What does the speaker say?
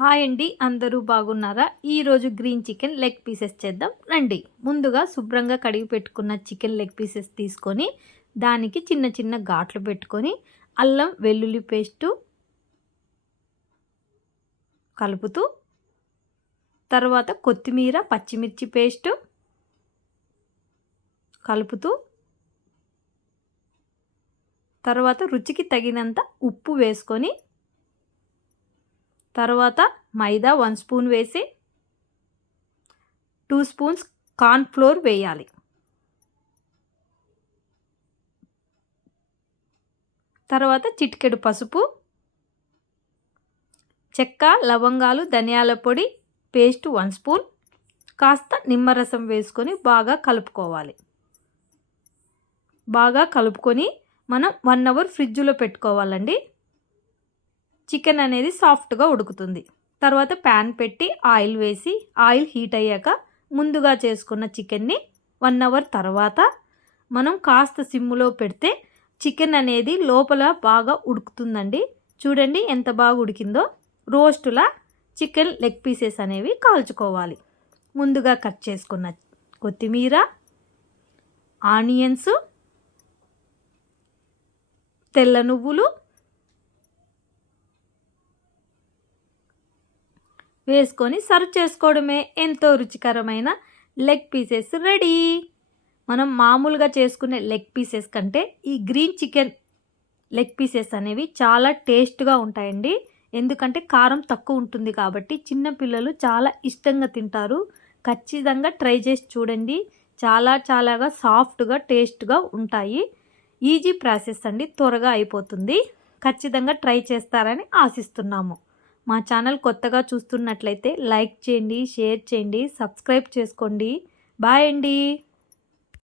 Hi అండి, అందరూ బాగున్నారా? ఈరోజు గ్రీన్ చికెన్ లెగ్ పీసెస్ చేద్దాం రండి. ముందుగా శుభ్రంగా కడిగి పెట్టుకున్న చికెన్ లెగ్ పీసెస్ తీసుకొని దానికి చిన్న చిన్న ఘాట్లు పెట్టుకొని అల్లం వెల్లుల్లి పేస్టు కలుపుతూ, తర్వాత కొత్తిమీర పచ్చిమిర్చి పేస్టు కలుపుతూ, తర్వాత రుచికి తగినంత ఉప్పు వేసుకొని, తర్వాత మైదా 1 స్పూన్ వేసి 2 స్పూన్స్ కార్న్ ఫ్లోర్ వేయాలి. తర్వాత చిటికెడు పసుపు, చెక్క లవంగాలు ధనియాల పొడి పేస్ట్ 1 స్పూన్, కాస్త నిమ్మరసం వేసుకొని బాగా కలుపుకోవాలి. బాగా కలుపుకొని మనం 1 అవర్ ఫ్రిడ్జ్లో పెట్టుకోవాలండి. చికెన్ అనేది సాఫ్ట్గా ఉడుకుతుంది. తర్వాత ప్యాన్ పెట్టి ఆయిల్ వేసి ఆయిల్ హీట్ అయ్యాక ముందుగా చేసుకున్న చికెన్ని 1 అవర్ తర్వాత మనం కాస్త సిమ్లో పెడితే చికెన్ అనేది లోపల బాగా ఉడుకుతుందండి. చూడండి ఎంత బాగా ఉడికిందో. రోస్టులా చికెన్ లెగ్ పీసెస్ అనేవి కాల్చుకోవాలి. ముందుగా కట్ చేసుకున్న కొత్తిమీర, ఆనియన్స్, తెల్ల నువ్వులు వేసుకొని సర్వ్ చేసుకోవడమే. ఎంతో రుచికరమైన లెగ్ పీసెస్ రెడీ. మనం మామూలుగా చేసుకునే లెగ్ పీసెస్ కంటే ఈ గ్రీన్ చికెన్ లెగ్ పీసెస్ అనేవి చాలా టేస్ట్గా ఉంటాయండి. ఎందుకంటే కారం తక్కువ ఉంటుంది కాబట్టి చిన్నపిల్లలు చాలా ఇష్టంగా తింటారు. ఖచ్చితంగా ట్రై చేసి చూడండి. చాలాగా సాఫ్ట్గా టేస్ట్గా ఉంటాయి. ఈజీ ప్రాసెస్ అండి, త్వరగా అయిపోతుంది. ఖచ్చితంగా ట్రై చేస్తారని ఆశిస్తున్నాము. మా ఛానల్ కొత్తగా చూస్తున్నట్లయితే లైక్ చేయండి, షేర్ చేయండి, సబ్స్క్రైబ్ చేసుకోండి. బాయ్ అండి.